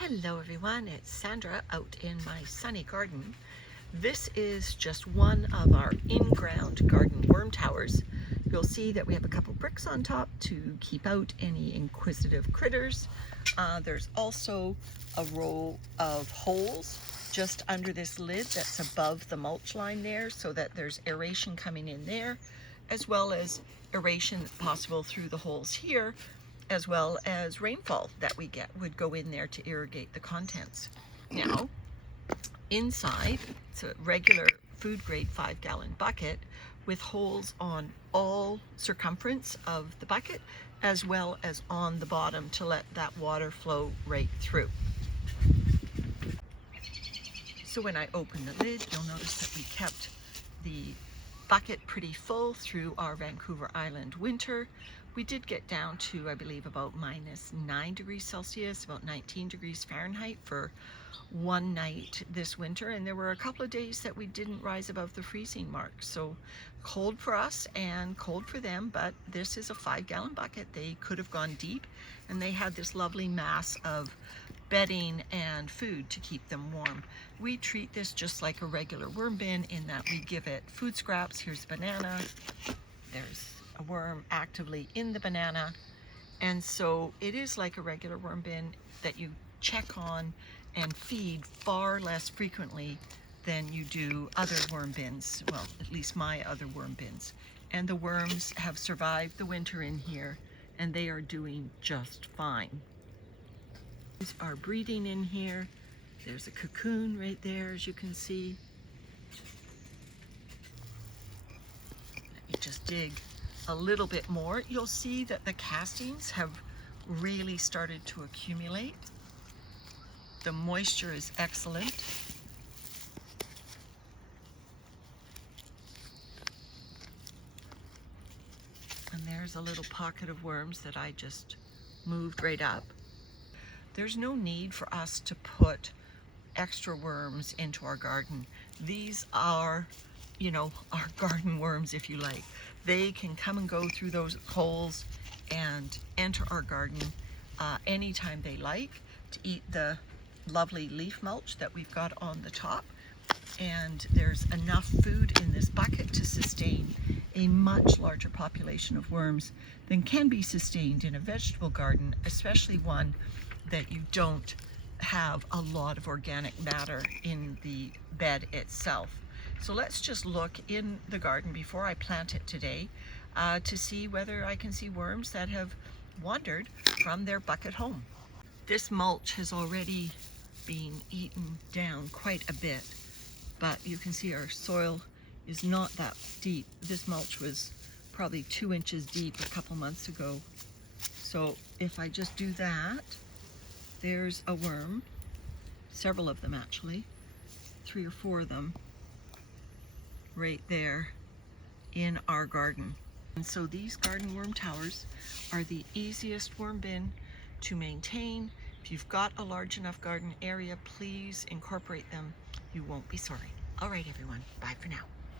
Hello everyone, it's Sandra out in my sunny garden. This is just one of our in-ground garden worm towers. You'll see that we have a couple bricks on top to keep out any inquisitive critters. There's also a row of holes just under this lid that's above the mulch line there so that there's aeration coming in there, as well as aeration possible through the holes here, as well as rainfall that we get would go in there to irrigate the contents. Now, inside, it's a regular food grade 5-gallon bucket with holes on all circumference of the bucket, as well as on the bottom to let that water flow right through. So when I open the lid, you'll notice that we kept the bucket pretty full through our Vancouver Island winter. We did get down to, I believe, about -9 degrees Celsius, about 19 degrees Fahrenheit for one night this winter, and there were a couple of days that we didn't rise above the freezing mark. So cold for us and cold for them, but this is a 5-gallon bucket. They could have gone deep, and they had this lovely mass of bedding and food to keep them warm. We treat this just like a regular worm bin in that we give it food scraps. Here's a banana. There's a worm actively in the banana. And so it is like a regular worm bin that you check on and feed far less frequently than you do other worm bins. Well, at least my other worm bins. And the worms have survived the winter in here, and they are doing just fine. Are breeding in here. There's a cocoon right there, as you can see. Let me just dig a little bit more. You'll see that the castings have really started to accumulate. The moisture is excellent. And there's a little pocket of worms that I just moved right up. There's no need for us to put extra worms into our garden. These are, our garden worms, if you like. They can come and go through those holes and enter our garden anytime they like to eat the lovely leaf mulch that we've got on the top. And there's enough food in this bucket to sustain a much larger population of worms than can be sustained in a vegetable garden, especially one that you don't have a lot of organic matter in the bed itself. So let's just look in the garden before I plant it today to see whether I can see worms that have wandered from their bucket home. This mulch has already been eaten down quite a bit, but you can see our soil is not that deep. This mulch was probably 2 inches deep a couple months ago. So if I just do that, there's a worm, several of them actually, 3 or 4 of them right there in our garden. And so these garden worm towers are the easiest worm bin to maintain. If you've got a large enough garden area, please incorporate them. You won't be sorry. All right, everyone, bye for now.